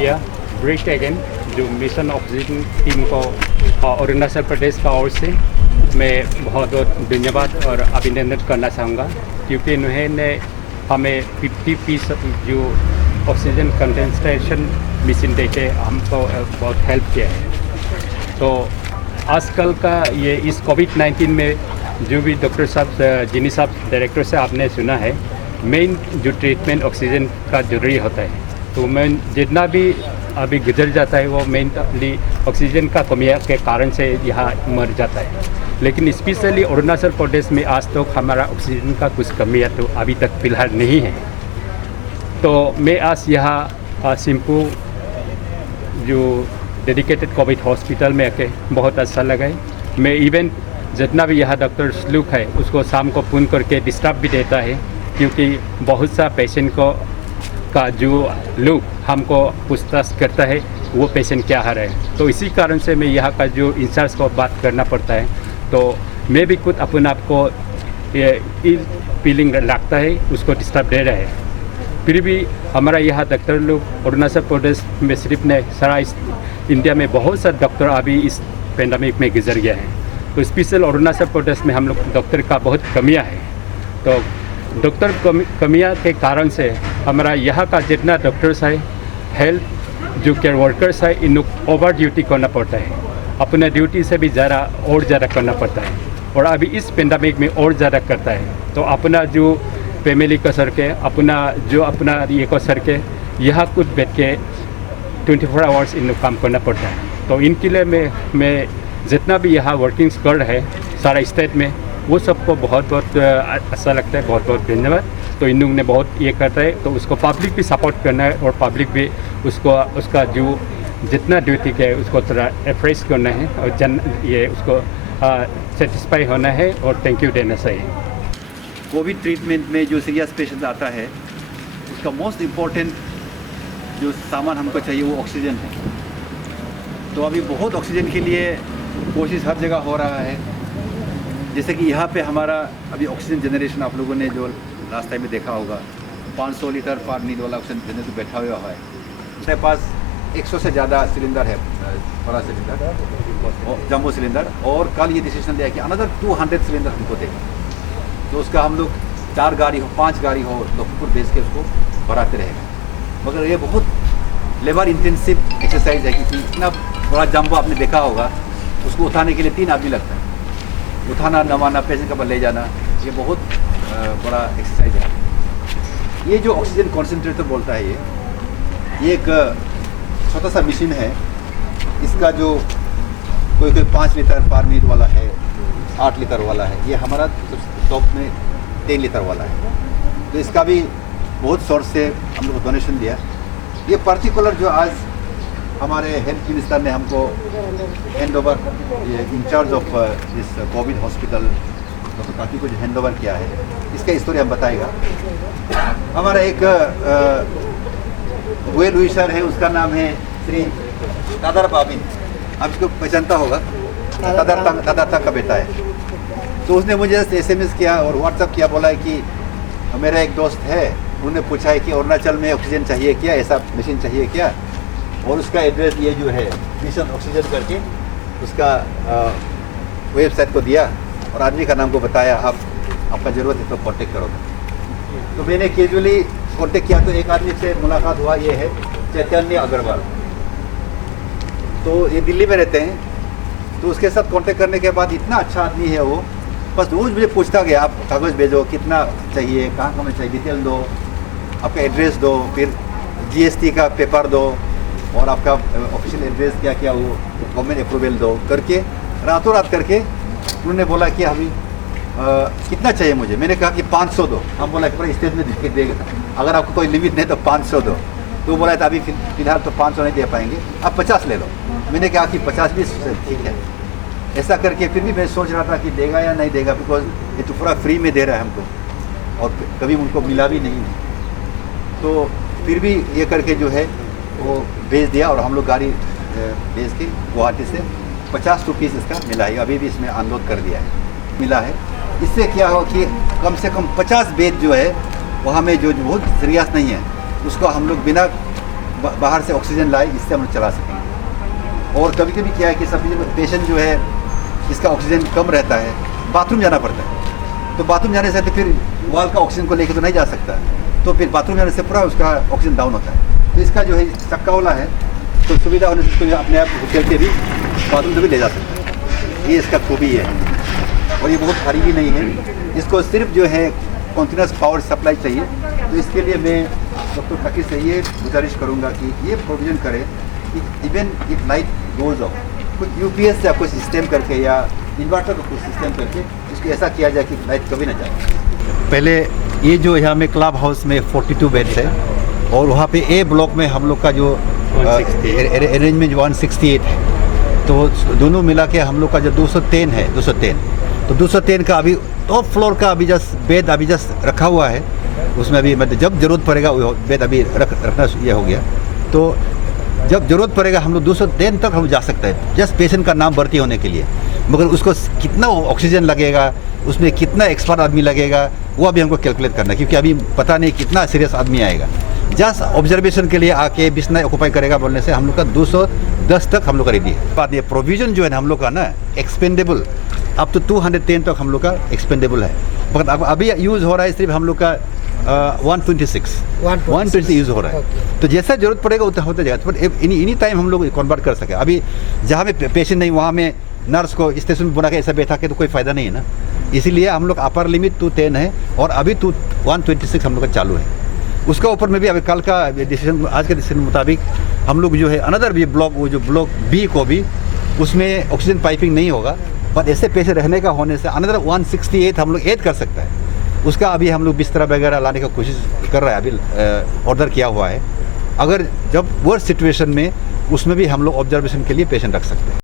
या break again जो mission oxygen team को अरुणाचल प्रदेश का ओर से मैं बहुत बहुत धन्यवाद और अभिनंदन करना चाहूँगा, क्योंकि इन्होंने हमें 50 पीस जो ऑक्सीजन कंसंट्रेशन मशीन देके हमको बहुत हेल्प किया है। तो आजकल का ये इस कोविड-19 में जो भी डॉक्टर साहब जिनी साहब डायरेक्टर से आपने सुना है, मेन जो ट्रीटमेंट ऑक्सीजन का जरूरी होता है। तो मैं जितना भी अभी गुजर जाता है वो मेनली ऑक्सीजन का कमी के कारण से यहाँ मर जाता है। लेकिन स्पेशली अरुणाचल प्रदेश में आज तक हमारा ऑक्सीजन का कुछ कमी है तो अभी तक फिलहाल नहीं है। तो मैं आज यहाँ सिंपू जो डेडिकेटेड कोविड हॉस्पिटल में आके बहुत अच्छा लगा है। मैं इवन जितना भी यहाँ डॉक्टर्स लोग है उसको शाम को फ़ोन करके डिस्टर्ब भी देता है, क्योंकि बहुत सा पेशेंट को का जो लोग हमको पूछताछ करता है वो पेशेंट क्या हार है। तो इसी कारण से मैं यहाँ का जो इंचार्ज को बात करना पड़ता है। तो मैं भी खुद अपने आप को इल फीलिंग लगता है, उसको डिस्टर्ब दे रहा है। फिर भी हमारा यहाँ डॉक्टर लोग अरुणाचल प्रदेश में सिर्फ नहीं, सारा इंडिया में बहुत सा डॉक्टर अभी इस पेंडेमिक में गुजर गया है। तो स्पेशल अरुणाचल प्रदेश में हम लोग डॉक्टर का बहुत कमियाँ है। तो डॉक्टर कमियाँ के कारण से हमारा यहाँ का जितना डॉक्टर्स है, हेल्थ जो केयर वर्कर्स है, इन लोग ओवर ड्यूटी करना पड़ता है। अपना ड्यूटी से भी ज़्यादा करना पड़ता है, और अभी इस पेंडेमिक में और ज़्यादा करता है। तो अपना जो फैमिली को सर के अपना ये को सर के यहाँ कुछ बैठ के 24 आवर्स इन लोग काम करना पड़ता है। तो इनके लिए मैं जितना भी यहाँ वर्किंग्स कर रहे हैं सारा स्टेट में, वो सबको बहुत बहुत अच्छा लगता है। बहुत बहुत धन्यवाद। तो इन लोग ने बहुत ये करता है, तो उसको पब्लिक भी सपोर्ट करना है और पब्लिक भी उसका जो जितना ड्यूटी है उसको थोड़ा अप्रेस करना है और ये उसको सेटिस्फाई होना है और थैंक यू देना चाहिए। कोविड ट्रीटमेंट में जो सीरियस पेशेंट आता है उसका मोस्ट इम्पॉर्टेंट जो सामान हमको चाहिए वो ऑक्सीजन है। तो अभी बहुत ऑक्सीजन के लिए कोशिश हर जगह हो रहा है। जैसे कि यहाँ पे हमारा अभी ऑक्सीजन जनरेशन आप लोगों ने जो लास्ट टाइम में देखा होगा 500 लीटर पर मिनट वाला ऑक्सीजन जनरेटर बैठा हुआ है। उसके पास 100 से ज़्यादा सिलेंडर है, बड़ा सिलेंडर जम्बो सिलेंडर, और कल ये डिसीजन लिया कि अनदर 200 सिलेंडर हमको देगा। तो उसका हम लोग 4 गाड़ी हो 5 गाड़ी हो लखनपुर भेज के उसको भराते रहेगा। मगर ये बहुत लेबर इंटेंसिव एक्सरसाइज है, क्योंकि इतना बड़ा जम्बो आपने देखा होगा, उसको उठाने के लिए 3 आदमी लगता है। उठाना, नवाना, पेशेंट का ले जाना, ये बहुत बड़ा एक्सरसाइज है। ये जो ऑक्सीजन कॉन्सेंट्रेटर बोलता है ये एक छोटा सा मशीन है। इसका जो कोई 5 लीटर पर मिनट वाला है, 8 लीटर वाला है, ये हमारा टॉप में 10 लीटर वाला है। तो इसका भी बहुत सोर्स से हम लोग को डोनेशन दिया। ये पर्टिकुलर जो आज हमारे हेल्थ मिनिस्टर ने हमको हैंड ओवर, ये incharge of this COVID hospital doctor काकी को जो हैंड ओवर किया है, इसका स्टोरी हम बताएगा। हमारा एक वेल विशर है, उसका नाम है श्री तादर बाबिन, आप इसको पहचानता होगा, तादर तक का बेटा है। तो उसने मुझे SMS किया और व्हाट्सअप किया, बोला है कि मेरा एक दोस्त है, उन्होंने पूछा है कि अरुणाचल में ऑक्सीजन चाहिए क्या, ऐसा मशीन चाहिए क्या, और उसका एड्रेस ये जो है मिशन ऑक्सीजन करके उसका वेबसाइट को दिया और आदमी का नाम को बताया, आपका ज़रूरत है तो कॉन्टेक्ट करोगे। तो मैंने कैजुअली कॉन्टेक्ट किया, तो एक आदमी से मुलाकात हुआ, ये है चैतन्य अग्रवाल। तो ये दिल्ली में रहते हैं। तो उसके साथ कांटेक्ट करने के बाद इतना अच्छा आदमी है वो, बस रोज़ मुझे पूछता गया, आप कागज़ भेजो, कितना चाहिए, कहाँ में चाहिए, डिटेल दो, आपका एड्रेस दो, फिर GST का पेपर दो, और आपका ऑफिशियल एड्रेस क्या क्या वो गवर्नमेंट अप्रूवल दो करके, रातों रात करके उन्होंने बोला कि अभी कितना चाहिए मुझे। मैंने कहा कि 500 दो। हम बोला पूरा स्टेट में दिख देगा, अगर आपको कोई लिमिट नहीं तो 500 दो। तो बोला था अभी फिलहाल तो 500 नहीं दे पाएंगे, आप 50 ले लो। मैंने कहा कि 50 भी ठीक है। ऐसा करके फिर भी मैं सोच रहा था कि देगा या नहीं देगा, बिकॉज ये तो पूरा फ्री में दे रहा है हमको और कभी उनको मिला भी नहीं। तो फिर भी ये करके जो है वो भेज दिया और हम लोग गाड़ी भेज के गुवाहाटी से 50 रुपीज़ इसका मिला है। अभी भी इसमें अनलोड कर दिया है, मिला है। इससे क्या हो कि कम से कम 50 बेड जो है वहाँ में जो बहुत सीरियस नहीं है उसको हम लोग बिना बाहर से ऑक्सीजन लाए, इससे हम लोग चला सकेंगे। और कभी कभी क्या है कि सब पेशेंट जो है इसका ऑक्सीजन कम रहता है, बाथरूम जाना पड़ता है, तो बाथरूम जाने से तो फिर वॉल का ऑक्सीजन को लेकर तो नहीं जा सकता, तो फिर बाथरूम जाने से पूरा उसका ऑक्सीजन डाउन होता है। तो इसका जो है चक्का वाला है, तो सुविधा होने से इसको अपने आप चल के भी बाथरूम से भी ले जा सकता है। ये इसका खूबी है, और ये बहुत भारी भी नहीं है। इसको सिर्फ जो है कॉन्टिन्यूस पावर सप्लाई चाहिए। तो इसके लिए मैं डॉक्टर फकीर से ये गुजारिश करूँगा कि ये प्रोविज़न करें कि even if light goes off, कुछ यूपीएस या कुछ सिस्टम करके या इन्वर्टर का कुछ सिस्टम करके इसको ऐसा किया जाए कि लाइट कभी ना जाए। पहले ये जो यहाँ में क्लब हाउस में 42 बेड्स है, और वहाँ पे ए ब्लॉक में हम लोग का जो अरेंजमेंट 168 है, तो दोनों मिला के हम लोग का जो 203 है, 203, तो 203 का अभी टॉप फ्लोर का अभी बेड अभी रखा हुआ है। उसमें अभी मतलब जब ज़रूरत पड़ेगा वो बेड अभी रखना ये हो गया, तो जब ज़रूरत पड़ेगा हम लोग 203 तक हम जा सकते हैं, जस्ट पेशेंट का नाम भर्ती होने के लिए। मगर उसको कितना ऑक्सीजन लगेगा, उसमें कितना एक्सपर्ट आदमी लगेगा, वो अभी हमको कैलकुलेट करना है, क्योंकि अभी पता नहीं कितना सीरियस आदमी आएगा। जस्ट ऑब्जर्वेशन के लिए आके बिस्ना ऑक्यूपाई करेगा बोलने से हम लोग का 210 तक हम लोग का रेडी है। बात ये प्रोविज़न जो है ना हम लोग का ना एक्सपेंडेबल अब तो 210 तक हम लोग का एक्सपेंडेबल है, मगर अब अभी यूज़ हो रहा है सिर्फ हम लोग का 120 यूज़ हो रहा है। तो जैसा जरूरत पड़ेगा उतना होता जाएगा, बट एनी टाइम हम लोग कन्वर्ट कर सके। अभी जहाँ में पेशेंट नहीं वहाँ में नर्स को स्टेशन में बुला के ऐसा बैठा के तो कोई फ़ायदा नहीं है ना, इसीलिए हम लोग अपर लिमिट 210 है, और अभी 126 हम लोग का चालू है। उसका ऊपर में भी अभी कल का डिसीजन, आज के डिसीजन मुताबिक हम लोग जो है अनदर भी ब्लॉक, वो जो ब्लॉक बी को भी उसमें ऑक्सीजन पाइपिंग नहीं होगा, पर ऐसे पैसे रहने का होने से अनदर 168 हम लोग ऐड कर सकता है। उसका अभी हम लोग बिस्तर वगैरह लाने का कोशिश कर रहा है, अभी ऑर्डर किया हुआ है। अगर जब वर्स्ट सिचुएशन में उसमें भी हम लोग ऑब्जर्वेशन के लिए पेशेंट रख सकते हैं।